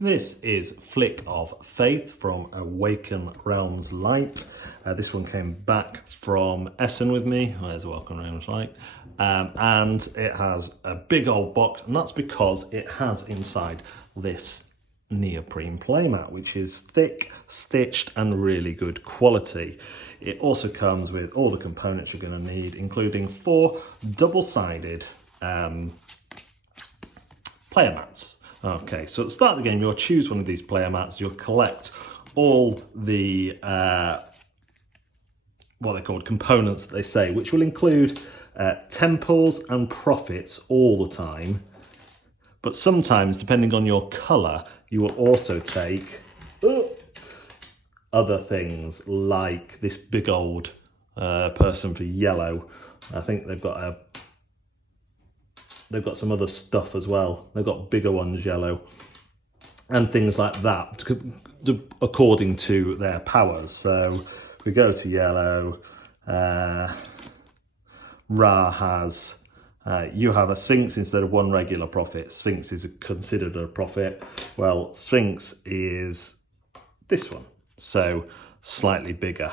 This is Flick of Faith from Awaken Realms Lite. This one came back from Essen with me. There's Awaken Realms Lite. And it has a big old box, and that's because it has inside this neoprene playmat, which is thick, stitched, and really good quality. It also comes with all the components you're going to need, including 4 double-sided player mats. Okay, so at the start of the game, you'll choose one of these player mats. You'll collect all the, what they're called, components, they say, which will include temples and prophets all the time. But sometimes, depending on your colour, you will also take other things, like this big old person for yellow. I think they've got some other stuff as well. They've got bigger ones, yellow, and things like that, according to their powers. So if we go to yellow, Ra has, you have a Sphinx instead of 1 regular prophet. Sphinx is considered a prophet. Well, Sphinx is this one, so slightly bigger.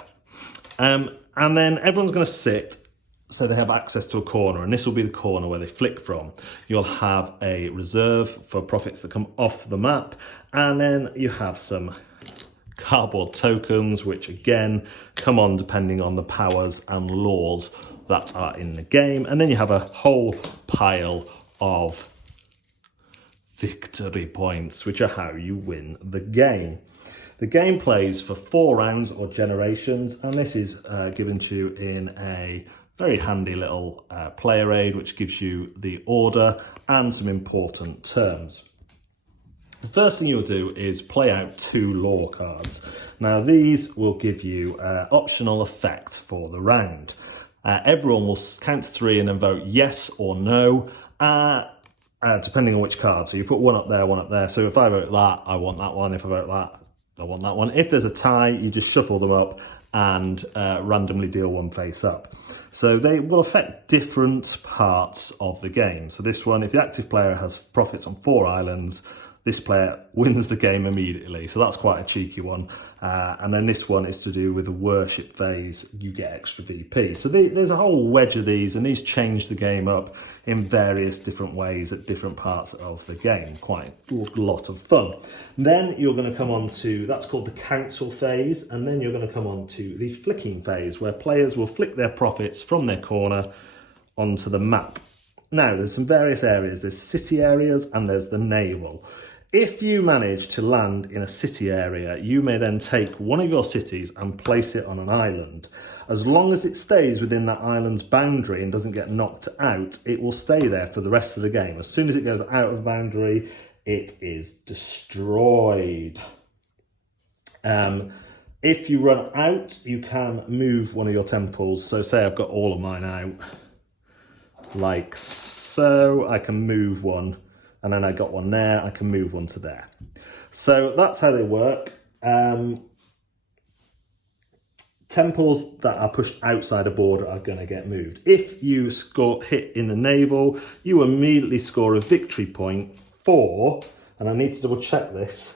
And then everyone's going to sit, so they have access to a corner, and this will be the corner where they flick from. You'll have a reserve for prophets that come off the map, and then you have some cardboard tokens, which again come on depending on the powers and laws that are in the game. And then you have a whole pile of victory points, which are how you win the game. The game plays for 4 rounds or generations, and this is given to you in a very handy little player aid, which gives you the order and some important terms. The first thing you'll do is play out 2 lore cards. Now these will give you optional effect for the round. Everyone will count to 3 and then vote yes or no, depending on which card. So you put 1 up there, 1 up there. So if I vote that, I want that one. If I vote that, I want that one. If there's a tie, you just shuffle them up and randomly deal 1 face up. So they will affect different parts of the game. So this one, if the active player has prophets on 4 islands, this player wins the game immediately. So that's quite a cheeky one. And then this one is to do with the worship phase. You get extra VP. So there's a whole wedge of these, and these change the game up in various different ways at different parts of the game. Quite a lot of fun. Then you're going to come on to, that's called the council phase, and then you're going to come on to the flicking phase, where players will flick their prophets from their corner onto the map. Now, there's some various areas. There's city areas and there's the naval. If you manage to land in a city area, you may then take one of your cities and place it on an island. As long as it stays within that island's boundary and doesn't get knocked out, it will stay there for the rest of the game. As soon as it goes out of the boundary, it is destroyed. If you run out, you can move one of your temples. So say I've got all of mine out, like so. I can move one. And then I got one there, I can move one to there. So that's how they work. Temples that are pushed outside a border are going to get moved. If you hit in the naval, you immediately score a victory point for, and I need to double check this,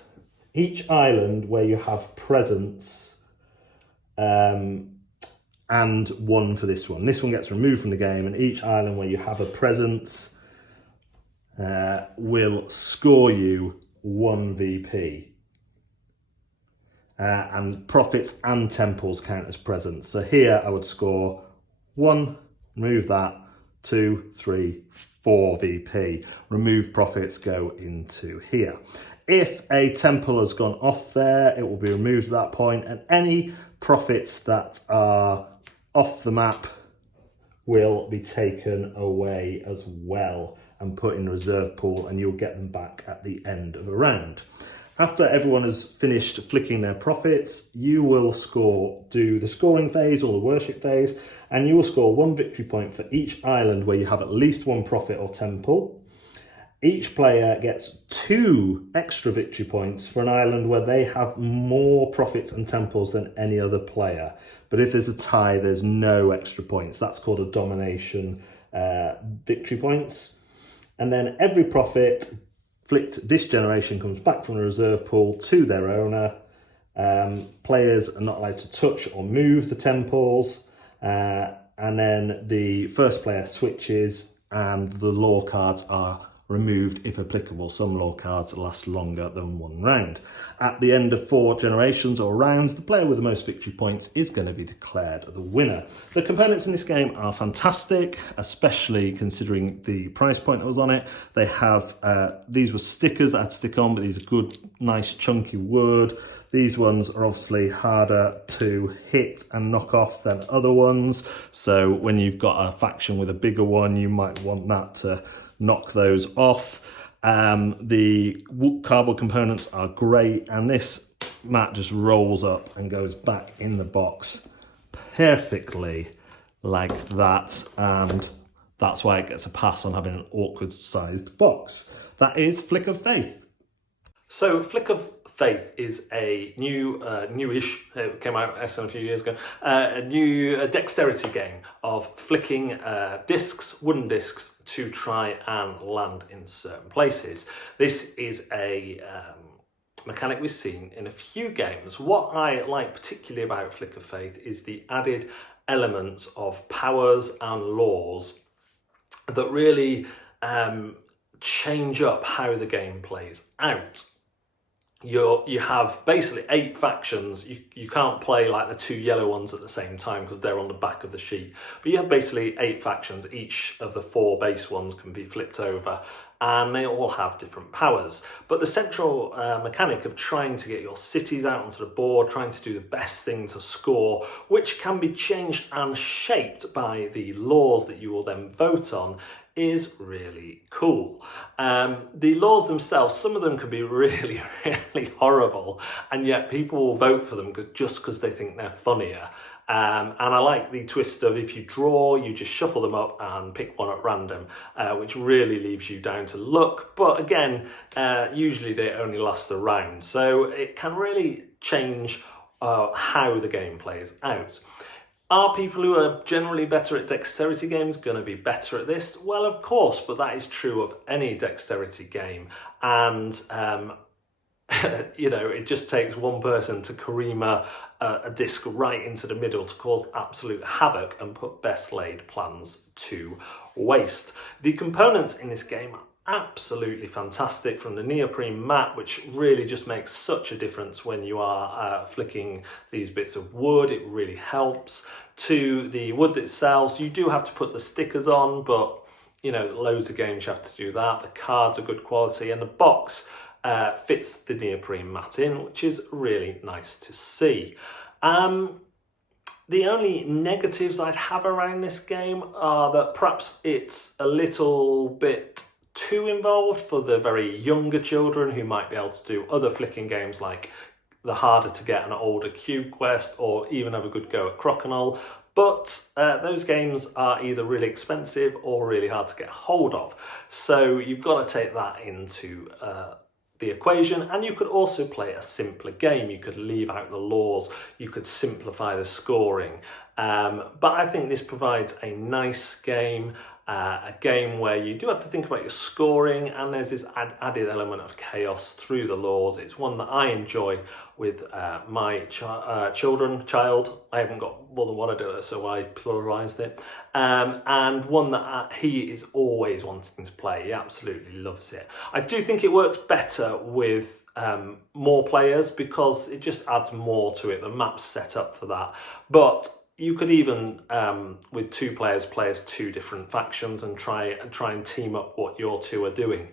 each island where you have presence, and 1 for this one. This one gets removed from the game, and each island where you have a presence will score you 1 VP. And prophets and temples count as presence. So here I would score 1, remove that, 2, 3, 4 VP. Remove prophets go into here. If a temple has gone off there, it will be removed at that point, and any prophets that are off the map will be taken away as well and put in a reserve pool, and you'll get them back at the end of a round. After everyone has finished flicking their prophets, you will do the scoring phase or the worship phase, and you will score 1 victory point for each island where you have at least 1 prophet or temple. Each player gets 2 extra victory points for an island where they have more prophets and temples than any other player. But if there's a tie, there's no extra points. That's called a domination victory points. And then every prophet flicked this generation comes back from the reserve pool to their owner. Players are not allowed to touch or move the 10 paws, and then the first player switches and the lore cards are removed if applicable. Some lore cards last longer than one round. At the end of 4 generations or rounds, the player with the most victory points is going to be declared the winner. The components in this game are fantastic, especially considering the price point that was on it. They have, these were stickers that I had to stick on, but these are good, nice, chunky wood. These ones are obviously harder to hit and knock off than other ones. So when you've got a faction with a bigger one, you might want that to knock those off. The cardboard components are great, and this mat just rolls up and goes back in the box perfectly like that, and that's why it gets a pass on having an awkward sized box. That is Flick of Faith. So Flick of Faith is a newish, it came out a few years ago, a new dexterity game of flicking discs, wooden discs, to try and land in certain places. This is a mechanic we've seen in a few games. What I like particularly about Flick of Faith is the added elements of powers and laws that really change up how the game plays out. You have basically 8 factions. You can't play like the 2 yellow ones at the same time because they're on the back of the sheet. But you have basically 8 factions. Each of the 4 base ones can be flipped over, and they all have different powers. But the central mechanic of trying to get your cities out onto the board, trying to do the best thing to score, which can be changed and shaped by the laws that you will then vote on, is really cool. The laws themselves, some of them can be really, really horrible, and yet people will vote for them just because they think they're funnier. And I like the twist of if you draw, you just shuffle them up and pick one at random, which really leaves you down to luck. But again, usually they only last a round, so it can really change how the game plays out. Are people who are generally better at dexterity games going to be better at this? Well, of course, but that is true of any dexterity game. And, you know, it just takes one person to careem a disc right into the middle to cause absolute havoc and put best laid plans to waste. The components in this game are absolutely fantastic, from the neoprene mat, which really just makes such a difference when you are flicking these bits of wood. It really helps, to the wood itself. So you do have to put the stickers on, but you know, loads of games you have to do that. The cards are good quality, and the box fits the neoprene mat in, which is really nice to see. The only negatives I'd have around this game are that perhaps it's a little bit too involved for the very younger children who might be able to do other flicking games like the harder to get and older Cube Quest, or even have a good go at Crokinole. But those games are either really expensive or really hard to get hold of. So you've got to take that into the equation, and you could also play a simpler game. You could leave out the laws, you could simplify the scoring. But I think this provides a nice game, a game where you do have to think about your scoring, and there's this added element of chaos through the laws. It's one that I enjoy with my child. I haven't got more than one adult, so I pluralised it. And one that he is always wanting to play. He absolutely loves it. I do think it works better with more players because it just adds more to it. The map's set up for that. But you could even, with 2 players, play as 2 different factions and try and team up what your 2 are doing.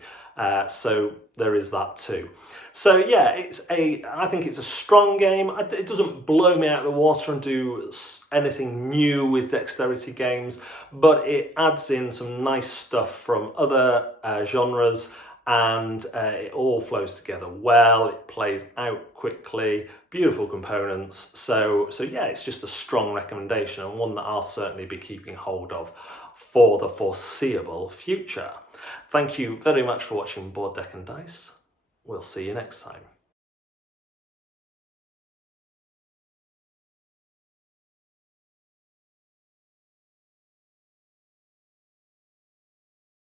So there is that too. So yeah, I think it's a strong game. It doesn't blow me out of the water and do anything new with dexterity games, but it adds in some nice stuff from other genres, and it all flows together well. It plays out quickly, beautiful components. So yeah, it's just a strong recommendation, and one that I'll certainly be keeping hold of for the foreseeable future. Thank you very much for watching Board Deck and Dice. We'll see you next time.